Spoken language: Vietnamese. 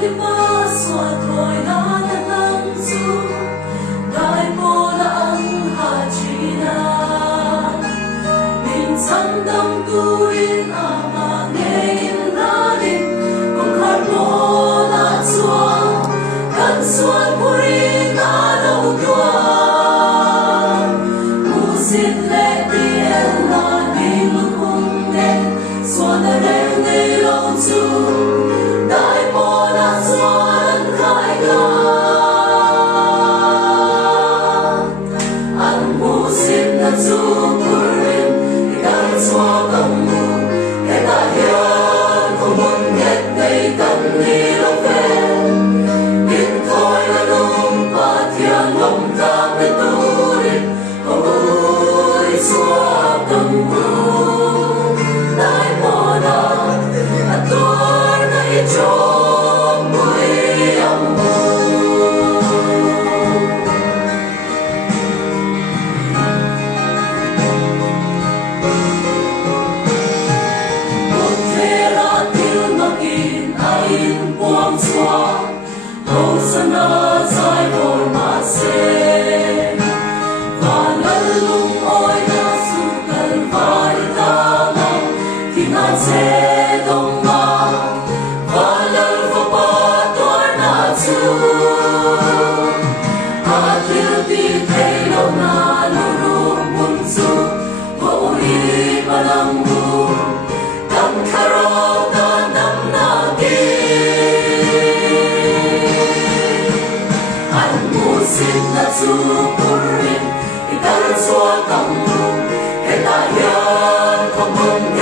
Lima xóa thôi na na lăng du đại mô na ang ha chi na mình sang đam tu in ama nghe in ra din cùng hát mô na xóa căn xóa puri na đâu tua mu xin lệ tiền na đi lúc hung đen xóa na đen đi lâu du đại mô na xuân khai ca anh mu xin na du purin thì đang xóa tâm mu cái ta hiền không muốn nghe ngày tâm đi lâu về biết thôi là lung và thiêng lòng ta bên tu đi không ôi xóa tâm mu đại mô na anh tôi nay cho sana sai vội mà xe và lần lung ôi đã su cần phải ta lòng thì ngàn sẽ đông ma và lần vô ba tôi na chu à thiếu đi thấy đâu na lu lu buồn su vô hi mà lòng bu tâm kharo ta năm na đi xin na chu purin itar xóa tâm mu cái ta hiền không muốn